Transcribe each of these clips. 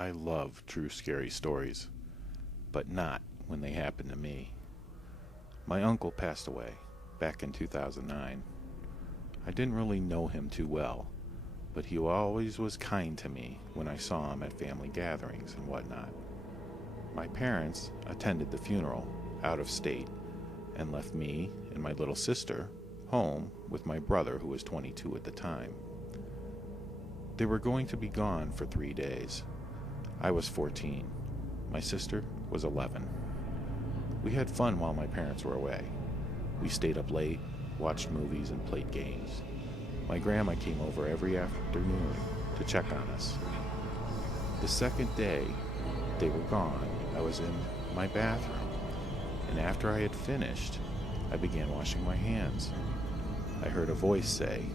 I love true scary stories, but not when they happen to me. My uncle passed away back in 2009. I didn't really know him too well, but he always was kind to me when I saw him at family gatherings and whatnot. My parents attended the funeral out of state and left me and my little sister home with my brother, who was 22 at the time. They were going to be gone for 3 days. I was 14. My sister was 11. We had fun while my parents were away. We stayed up late, watched movies, and played games. My grandma came over every afternoon to check on us. The second day they were gone, I was in my bathroom, and after I had finished, I began washing my hands. I heard a voice say,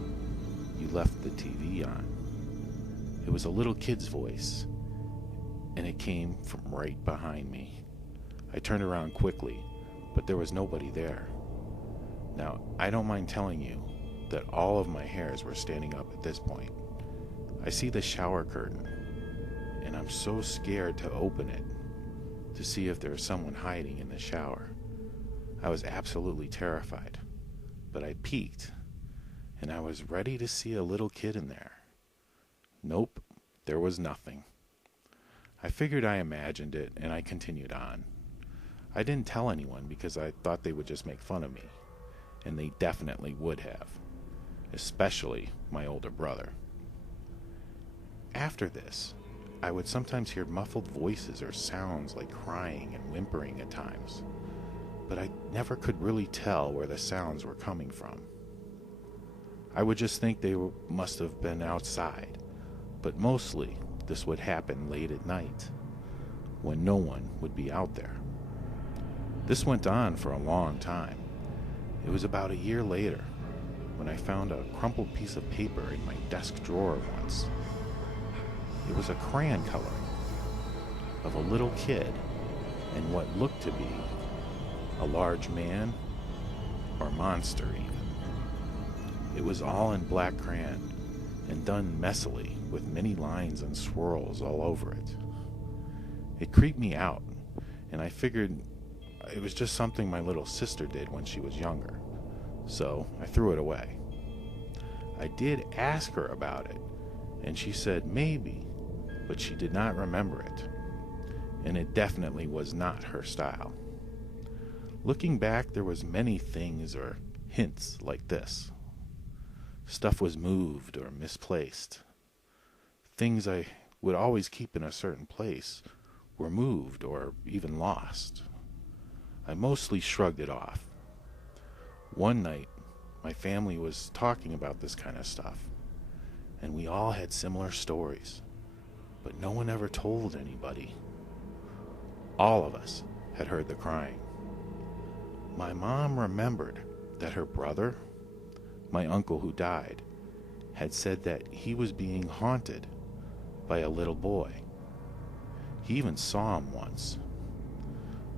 "You left the TV on." It was a little kid's voice, and it came from right behind me. I turned around quickly, but there was nobody there. Now, I don't mind telling you that all of my hairs were standing up at this point. I see the shower curtain, and I'm so scared to open it to see if there's someone hiding in the shower. I was absolutely terrified, but I peeked, and I was ready to see a little kid in there. Nope, there was nothing. I figured I imagined it, and I continued on. I didn't tell anyone because I thought they would just make fun of me, and they definitely would have, especially my older brother. After this, I would sometimes hear muffled voices or sounds like crying and whimpering at times, but I never could really tell where the sounds were coming from. I would just think they must have been outside, but mostly this would happen late at night, when no one would be out there. This went on for a long time. It was about a year later when I found a crumpled piece of paper in my desk drawer once. It was a crayon coloring of a little kid and what looked to be a large man or monster even. It was all in black crayon and done messily with many lines and swirls all over it. It creeped me out, and I figured it was just something my little sister did when she was younger, so I threw it away. I did ask her about it, and she said maybe, but she did not remember it, and it definitely was not her style. Looking back, there was many things or hints like this. Stuff was moved or misplaced. Things I would always keep in a certain place were moved or even lost. I mostly shrugged it off. One night, my family was talking about this kind of stuff, and we all had similar stories, but no one ever told anybody. All of us had heard the crying. My mom remembered that her brother, my uncle who died, had said that he was being haunted by a little boy. He even saw him once.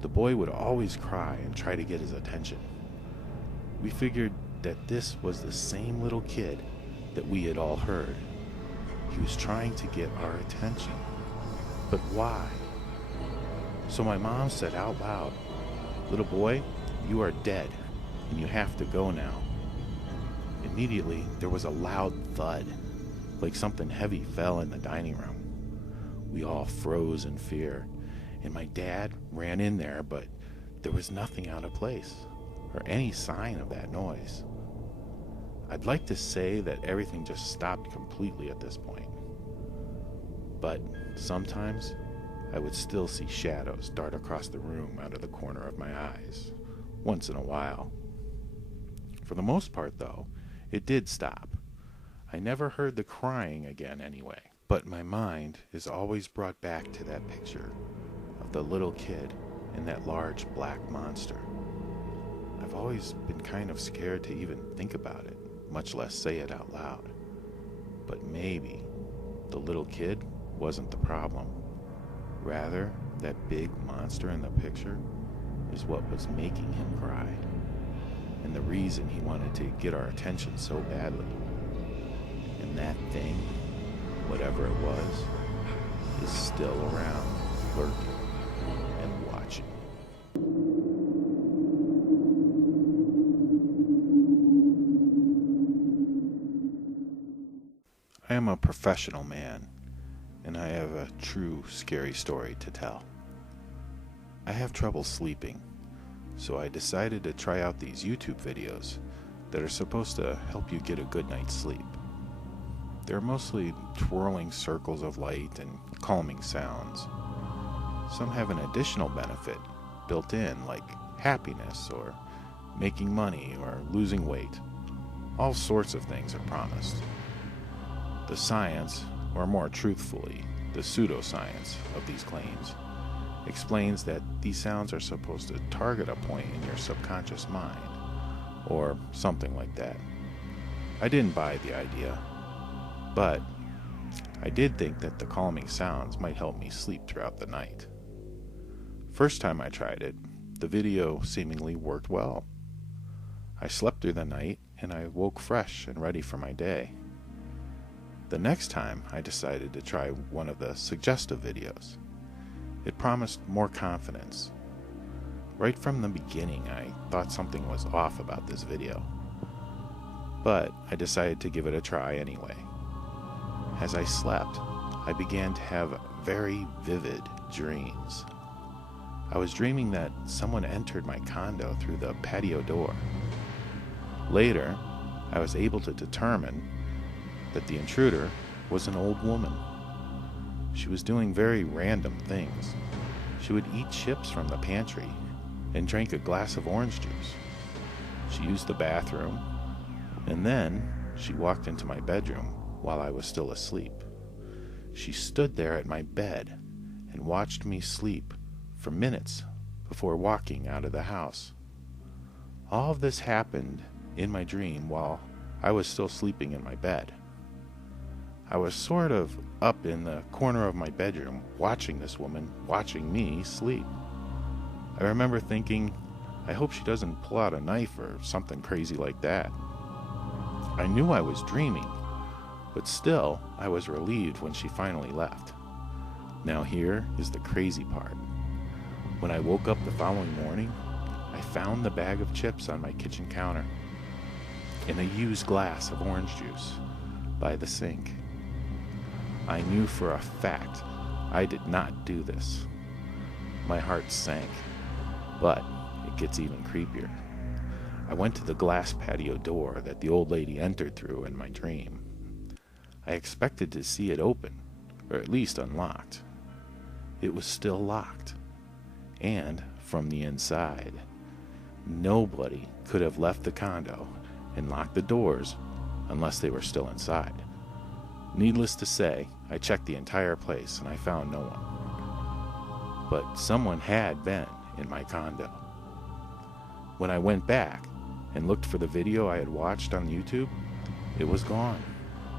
The boy would always cry and try to get his attention. We figured that this was the same little kid that we had all heard. He was trying to get our attention. But why? So my mom said out loud, "Little boy, you are dead, and you have to go now." Immediately, there was a loud thud, like something heavy fell in the dining room. We all froze in fear, and my dad ran in there, but there was nothing out of place, or any sign of that noise. I'd like to say that everything just stopped completely at this point, but sometimes I would still see shadows dart across the room out of the corner of my eyes, once in a while. For the most part, though, it did stop. I never heard the crying again anyway, but my mind is always brought back to that picture of the little kid and that large black monster. I've always been kind of scared to even think about it, much less say it out loud. But maybe the little kid wasn't the problem. Rather, that big monster in the picture is what was making him cry, and the reason he wanted to get our attention so badly. And that thing, whatever it was is still around, lurking and watching. I am a professional man, and I have a true scary story to tell. I have trouble sleeping, so I decided to try out these YouTube videos that are supposed to help you get a good night's sleep. They're mostly twirling circles of light and calming sounds. Some have an additional benefit built in, like happiness or making money or losing weight. All sorts of things are promised. The science, or more truthfully, the pseudoscience of these claims, explains that these sounds are supposed to target a point in your subconscious mind, or something like that. I didn't buy the idea, but I did think that the calming sounds might help me sleep throughout the night. First time I tried it, the video seemingly worked well. I slept through the night and I woke fresh and ready for my day. The next time I decided to try one of the suggestive videos. It promised more confidence. Right from the beginning, I thought something was off about this video, but I decided to give it a try anyway. As I slept, I began to have very vivid dreams. I was dreaming that someone entered my condo through the patio door. Later, I was able to determine that the intruder was an old woman. She was doing very random things. She would eat chips from the pantry and drank a glass of orange juice. She used the bathroom, and then she walked into my bedroom while I was still asleep. She stood there at my bed and watched me sleep for minutes before walking out of the house. All of this happened in my dream while I was still sleeping in my bed. I was sort of up in the corner of my bedroom watching this woman watching me sleep. I remember thinking, I hope she doesn't pull out a knife or something crazy like that. I knew I was dreaming, but still I was relieved when she finally left. Now here is the crazy part. When I woke up the following morning, I found the bag of chips on my kitchen counter and a used glass of orange juice by the sink. I knew for a fact I did not do this. My heart sank, but it gets even creepier. I went to the glass patio door that the old lady entered through in my dream. I expected to see it open, or at least unlocked. It was still locked, and from the inside, nobody could have left the condo and locked the doors unless they were still inside. Needless to say, I checked the entire place and I found no one. But someone had been in my condo. When I went back and looked for the video I had watched on YouTube, it was gone,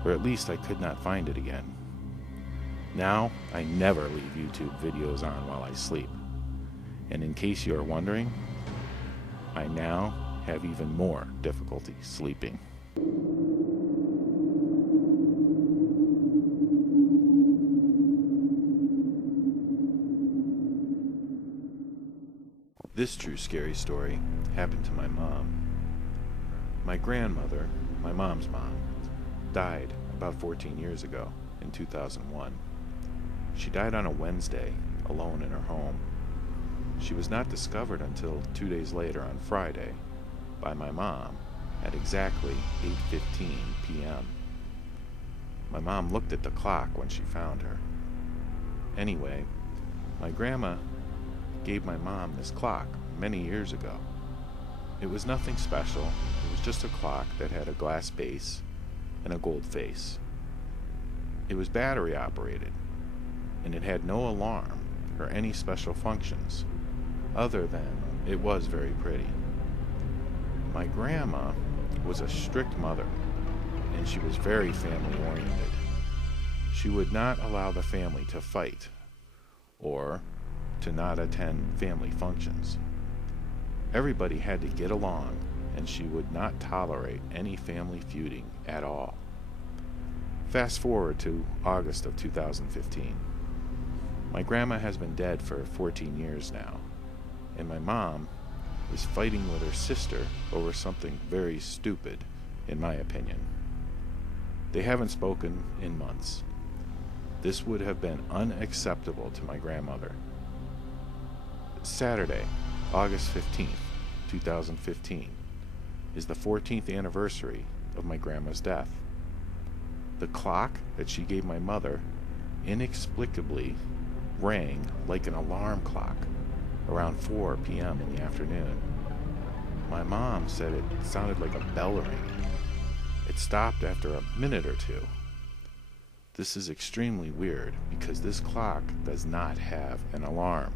or at least I could not find it again. Now, I never leave YouTube videos on while I sleep. And in case you are wondering, I now have even more difficulty sleeping. This true scary story happened to my mom. My grandmother, my mom's mom, died about 14 years ago in 2001. She died on a Wednesday, alone in her home. She was not discovered until 2 days later on Friday by my mom at exactly 8:15 p.m. My mom looked at the clock when she found her. Anyway, my grandma gave my mom this clock many years ago. It was nothing special. It was just a clock that had a glass base and a gold face. It was battery operated, and it had no alarm or any special functions, other than it was very pretty. My grandma was a strict mother, and she was very family-oriented. She would not allow the family to fight, or to not attend family functions. Everybody had to get along, and she would not tolerate any family feuding at all. Fast forward to August of 2015. My grandma has been dead for 14 years now, and my mom is fighting with her sister over something very stupid, in my opinion. They haven't spoken in months. This would have been unacceptable to my grandmother. Saturday, August 15th, 2015, is the 14th anniversary of my grandma's death. The clock that she gave my mother inexplicably rang like an alarm clock around 4 p.m. in the afternoon. My mom said it sounded like a bell ring. It stopped after a minute or two. This is extremely weird because this clock does not have an alarm.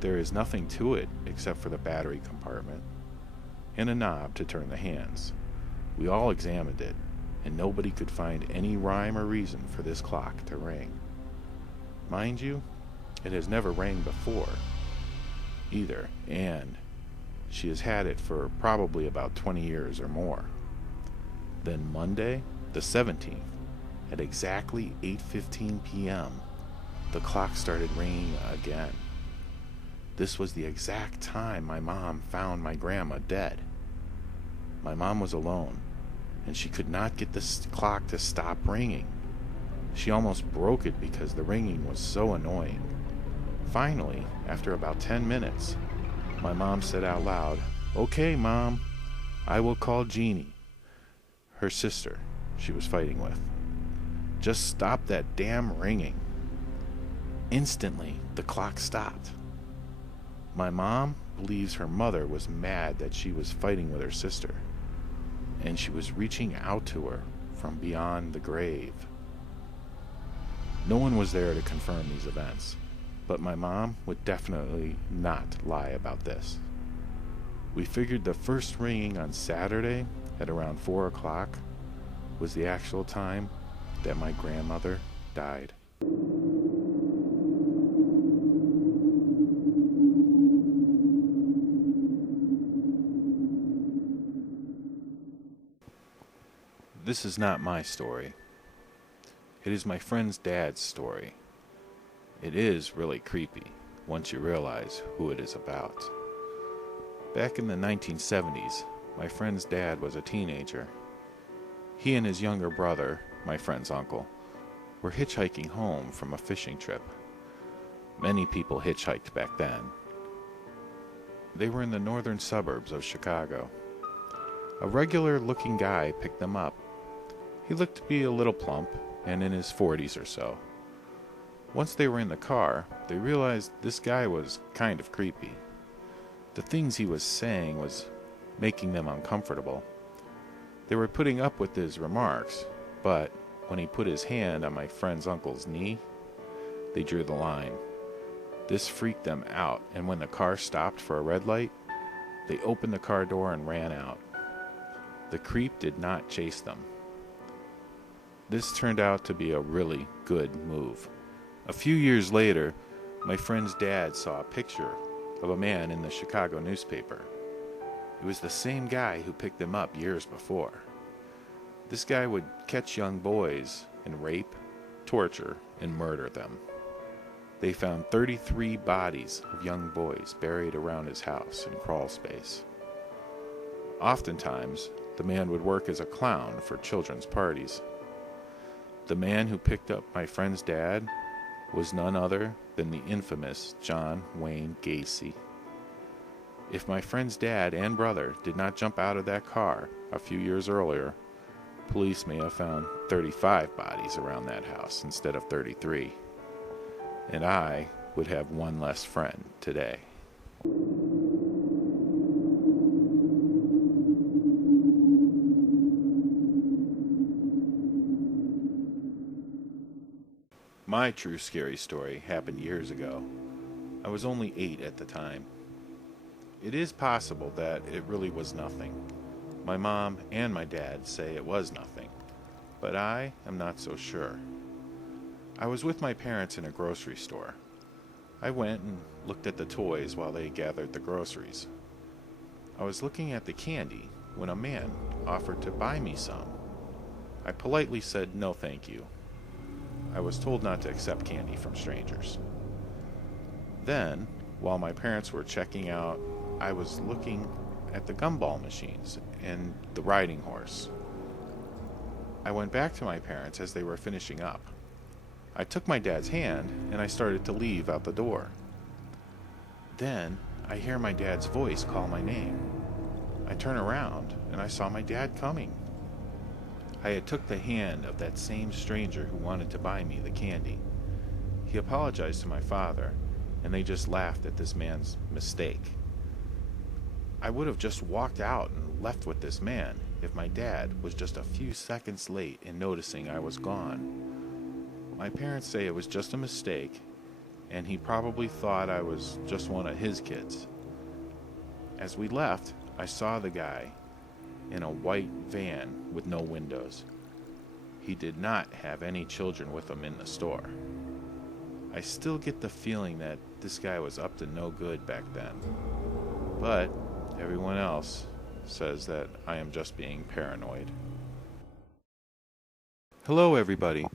There is nothing to it except for the battery compartment and a knob to turn the hands. We all examined it, and nobody could find any rhyme or reason for this clock to ring. Mind you, it has never rang before either, and she has had it for probably about 20 years or more. Then Monday, the 17th, at exactly 8:15 p.m., the clock started ringing again. This was the exact time my mom found my grandma dead. My mom was alone, and she could not get this clock to stop ringing. She almost broke it because the ringing was so annoying. Finally, after about 10 minutes, my mom said out loud, "Okay, Mom, I will call Jeannie," her sister she was fighting with. "Just stop that damn ringing." Instantly, the clock stopped. My mom believes her mother was mad that she was fighting with her sister, and she was reaching out to her from beyond the grave. No one was there to confirm these events, but my mom would definitely not lie about this. We figured the first ringing on Saturday at around 4 o'clock was the actual time that my grandmother died. This is not my story. It is my friend's dad's story. It is really creepy once you realize who it is about. Back in the 1970s, my friend's dad was a teenager. He and his younger brother, my friend's uncle, were hitchhiking home from a fishing trip. Many people hitchhiked back then. They were in the northern suburbs of Chicago. A regular-looking guy picked them up. He looked to be a little plump and in his 40s or so. Once they were in the car, they realized this guy was kind of creepy. The things he was saying was making them uncomfortable. They were putting up with his remarks, but when he put his hand on my friend's uncle's knee, they drew the line. This freaked them out, and when the car stopped for a red light, they opened the car door and ran out. The creep did not chase them. This turned out to be a really good move. A few years later, my friend's dad saw a picture of a man in the Chicago newspaper. It was the same guy who picked them up years before. This guy would catch young boys and rape, torture, and murder them. They found 33 bodies of young boys buried around his house in crawl space. Oftentimes, the man would work as a clown for children's parties. The man who picked up my friend's dad was none other than the infamous John Wayne Gacy. If my friend's dad and brother did not jump out of that car a few years earlier, police may have found 35 bodies around that house instead of 33. And I would have one less friend today. My true scary story happened years ago. I was only 8 at the time. It is possible that it really was nothing. My mom and my dad say it was nothing, but I am not so sure. I was with my parents in a grocery store. I went and looked at the toys while they gathered the groceries. I was looking at the candy when a man offered to buy me some. I politely said no thank you. I was told not to accept candy from strangers. Then, while my parents were checking out, I was looking at the gumball machines and the riding horse. I went back to my parents as they were finishing up. I took my dad's hand and I started to leave out the door. Then, I hear my dad's voice call my name. I turn around and I saw my dad coming. I had took the hand of that same stranger who wanted to buy me the candy. He apologized to my father, and they just laughed at this man's mistake. I would have just walked out and left with this man if my dad was just a few seconds late in noticing I was gone. My parents say it was just a mistake, and he probably thought I was just one of his kids. As we left, I saw the guy in a white van with no windows. He did not have any children with him in the store. I still get the feeling that this guy was up to no good back then. But everyone else says that I am just being paranoid. Hello everybody.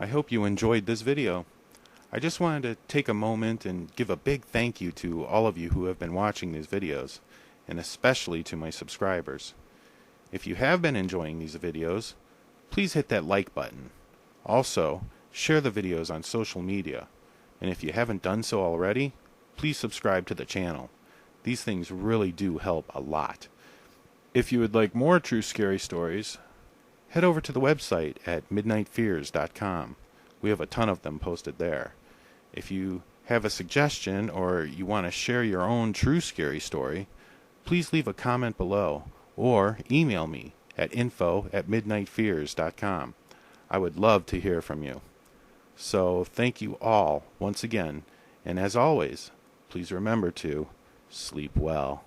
I hope you enjoyed this video. I just wanted to take a moment and give a big thank you to all of you who have been watching these videos, and especially to my subscribers. If you have been enjoying these videos, please hit that like button. Also, share the videos on social media. And if you haven't done so already, please subscribe to the channel. These things really do help a lot. If you would like more true scary stories, head over to the website at midnightfears.com. We have a ton of them posted there. If you have a suggestion or you want to share your own true scary story, please leave a comment below or email me at info@midnightfears.com. I would love to hear from you. So thank you all once again, and as always, please remember to sleep well.